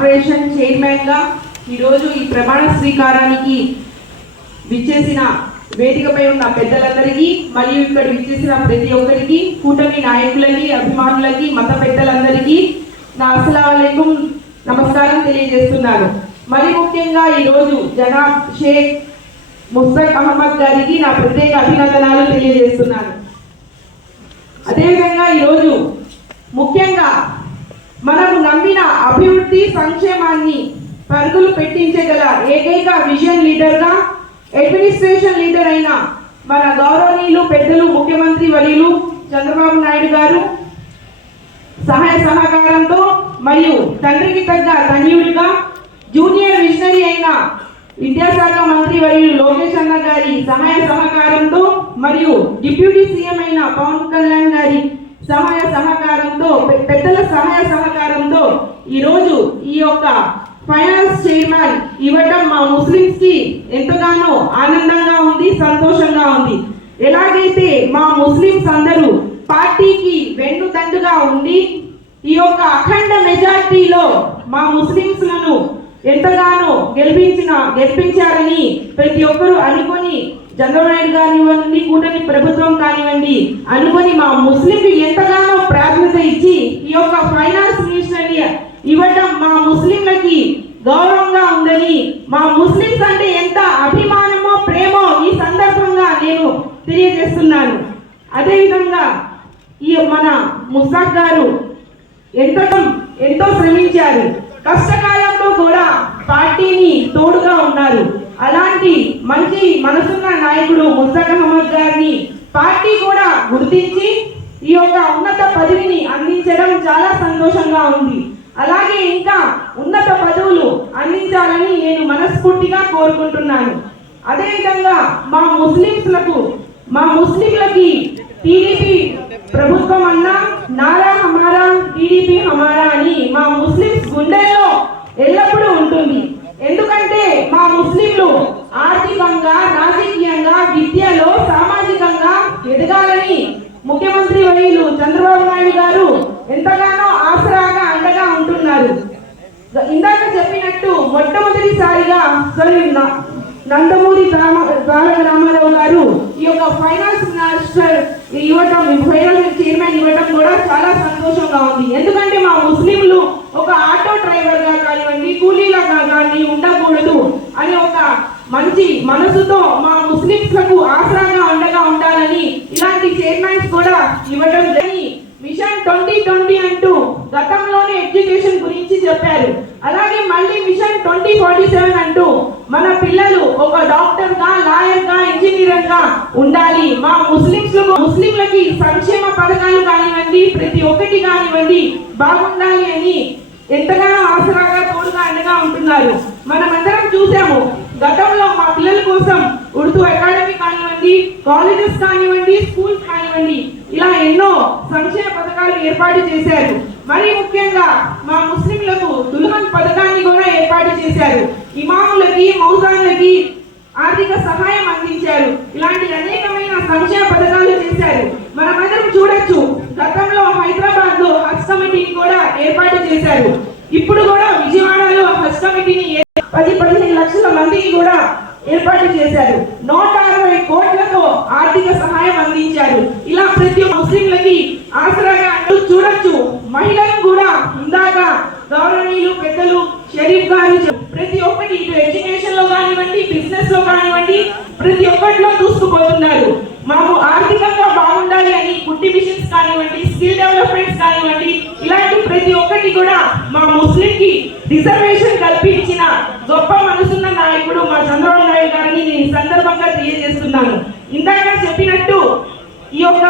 Corporation chairman గా ఈ రోజు ఈ ప్రమాణ స్వీకారానికి విచ్చేసిన వేదికపై ఉన్న పెద్దలందరికీ మరియు ఇక్కడ విచ్చేసిన ప్రతి ఒక్కరికి, కూటమి నాయకులకి, అభిమానులకి, మత పెద్దలందరికీ నా అస్సలాముఅలైకుం నమస్కారం తెలియజేస్తున్నాను. మరి ముఖ్యంగా ఈరోజు జనాబ్ షేక్ ముస్తక్ అహ్మద్ గారికి నా ప్రత్యేక అభినందనలు తెలియజేస్తున్నాను. అదేవిధంగా ఈరోజు ముఖ్యంగా మనము నమ్మిన అభివృద్ధి సంక్షేమాన్ని పరుగులు పెట్టించగల ఏకైక విజన్ లీడర్గా, అడ్మినిస్ట్రేషన్ లీడర్ అయిన మన గౌరవనీయులు పెద్దలు ముఖ్యమంత్రి వర్యులు చంద్రబాబు నాయుడు గారు సహాయ సహకారంతో మరియు తండ్రికి తగ్గ తనయుడిగా జూనియర్ విజనరీ అయిన విద్యాశాఖ మంత్రి వర్యులు లోకేష్ అన్న గారి సహాయ సహకారంతో మరియు డిప్యూటీ సీఎం అయిన పవన్ కళ్యాణ్ గారి సహాయ సహకారంతో, పెద్దల సహాయ సహకారంతో ఈరోజు ఈ యొక్క ఫైనాన్స్ చైర్మన్ ఇవ్వటం మా ముస్లిమ్స్ కి ఎంతగానో ఆనందంగా ఉంది, సంతోషంగా ఉంది. ఎలాగైతే మా ముస్లిమ్స్ అందరూ పార్టీకి వెన్నుదండుగా ఉండి ఈ యొక్క అఖండ మెజార్టీలో మా ముస్లిమ్స్ లను ఎంతగానో గెలిపించారని ప్రతి ఒక్కరూ అనుకొని, చంద్రబాబు నాయుడు కానివ్వండి, కూటమి ప్రభుత్వం కానివ్వండి అనుకొని మా ముస్లింకి ఎంతగానో ప్రాధాన్యత ఇచ్చి ఈ యొక్క ఫైనాన్స్ మినిస్టర్ని ఇవ్వటం మా ముస్లింలకి గౌరవంగా ఉందని, మా ముస్లింస్ అంటే ఎంత అభిమానమో ప్రేమో ఈ సందర్భంగా నేను తెలియజేస్తున్నాను. అదేవిధంగా ఈ మన ముస్తాక్ గారు ఎంతో శ్రమించారు, కష్టకాలంలో కూడా పార్టీని తోడుగా ఉన్నారు. అలాంటి మంచి మనసున్న నాయకుడు ముస్తాక్ అహ్మద్ గారిని పార్టీ కూడా గుర్తించి ఈ యొక్క ఉన్నత పదవిని అందించడం చాలా సంతోషంగా ఉంది. అలాగే ఇంకా ఉన్నత పదవులు అందించాలని నేను మనస్ఫూర్తిగా కోరుకుంటున్నాను. అదేవిధంగా మా ముస్లింలకి టీడీపీ ప్రభుత్వం అన్నా నారా హమారా టీడీపీ హమారా అని మా ముస్లింస్ గుండెల్లో ఎల్లప్పుడూ ఉంటుంది. ఎందుకంటే మా ముస్లింలు ఆర్థికంగా, రాజకీయంగా, విద్యలో, సామాజికంగా ఎదగాలని ముఖ్యమంత్రి వర్యులు చంద్రబాబు నాయుడు గారు ఎంతగానో ఆసరాగా అండగా ఉంటున్నారు. ఇందాక చెప్పినట్టు మొట్టమొదటిసారిగా నందమూరి తారక రామారావు గారు ఈ యొక్క ఫైనాన్స్ మినిస్టర్ ఇవ్వటం, ఫైనాన్స్ చైర్మన్ ఇవ్వటం కూడా చాలా సంతోషంగా ఉంది. ఎందుకంటే మా ముస్లింలు ఒక ఆటో డ్రైవర్ గా కానివ్వండి, కూలీలాగా కానీ ఉండకూడదు అని ఒక మంచి మనసుతో మా ముస్లింస్ లకు ఆసరాగా అండగా ఉండాలని ఇలాంటి చైర్మన్స్ కూడా ఇవ్వడం జరిగింది. మిషన్ 2020 అంటూ గతంలోనే ఎడ్యుకేషన్ గురించి చెప్పారు. అలాగే మళ్ళీ మిషన్ 2047 అంటూ మన పిల్లలు ఒక డాక్టర్ గా, లాయర్ గా, ఇంజనీర్ గా ఉండాలి. మా ముస్లింలకి సంక్షేమ పథకాలు కానివ్వండి, ప్రతి ఒక్కటి కానివ్వండి బాగుండాలి అని ఎంతగానో ఆసరాగా, తోడుగా అండగా ఉంటున్నారు. మనమందరం చూసాము, గతంలో మా పిల్లల కోసం ఉర్దూ అకాడమీ కానివ్వండి, కాలేజెస్ కానివ్వండి, స్కూల్స్ కానివ్వండి ఇలా ఎన్నో సంక్షేమ పథకాలు ఏర్పాటు చేశారు. మరి ముఖ్యంగా మా ముస్లింలకు దుల్హన్ పథకాన్ని కూడా ఏర్పాటు చేశారు. ఇమాములకి, మౌజాన్లకి ఆర్థిక సహాయం అందించారు. ఇలాంటి అనేకమైన సంక్షేమ పథకాలు చేశారు. మనమందరం చూడొచ్చు, గతంలో హైదరాబాద్ లో హజ్ కమిటీని కూడా ఏర్పాటు చేశారు. ఇప్పుడు కూడా విజయవాడలో హజ్ కమిటీని 10-15 లక్షల మందికి కూడా ఏర్పాటు చేశారు. 160 కోట్లతో ఆర్థిక సహాయం అందించారు. ఇలా ప్రతి ముస్లింలకి ఆసరాగా చూడొచ్చు. మహిళలను కూడా ఇందాక గౌరవనీయులు పెద్దలు షరీఫ్ గారు ప్రతి ఒక్కటి ఇటు ఎడ్యుకేషన్ లో కానివ్వండి, బిజినెస్ లో కానివ్వండి, ప్రతి ఒక్కటిలో దూసుకుపోతున్నారు. మాకు ఆర్థికంగా బాగుండాలి అని కుట్టి మిషన్స్ కానివ్వండి, స్కిల్ డెవలప్మెంట్స్ కానివ్వండి, ఇలాంటి ప్రతి ఒక్కటి కూడా మా ముస్లిం కి రిజర్వేషన్ కల్పించిన గొప్ప మనసున్న నాయకుడు మా చంద్రబాబు నాయుడు గారిని నేను ఈ సందర్భంగా తెలియజేస్తున్నాను. ఇందాక చెప్పినట్టు ఈ యొక్క